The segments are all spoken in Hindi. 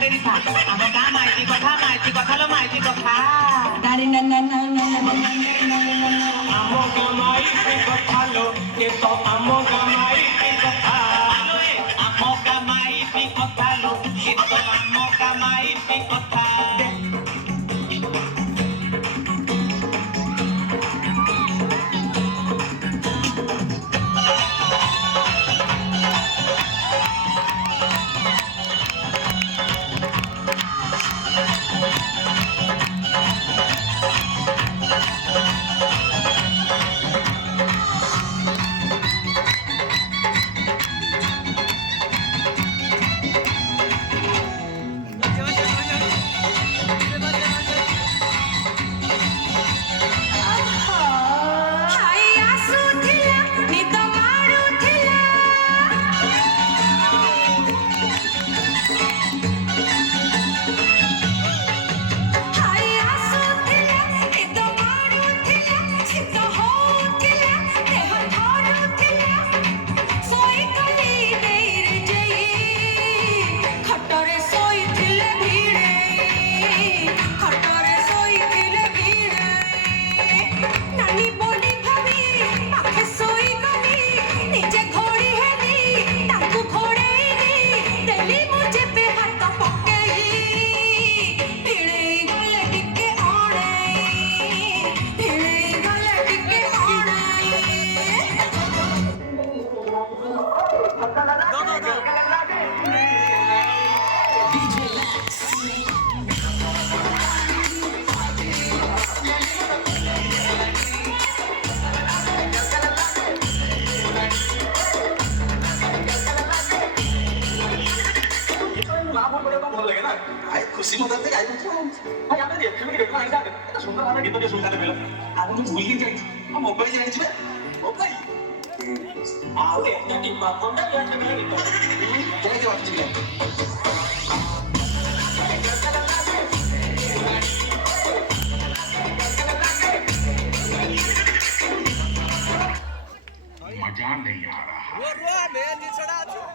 देरी था आम गाँ माइती कथा लो माइती कथा दारी ना ना ना ना आम गाँ माइती कथा लो ये तो आम गाँ माइती कथा आम गाँ माइती कथा लो ये तो आम गाँ माइती कथा खुशी मदद से गाइब छो भाई आपने देखियो कि रेडियो आनी जाते एटा सुंदर भाबरे गीत के सुविधा देबेला आगु तो भूल जाई आ मोबाइल जाई छे मोबाइल आओ एटा की बात कोन या छबे गीत क्या के बात छिले मजा नहीं आ रहा वो मैं निछड़ा छु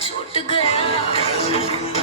छूट गया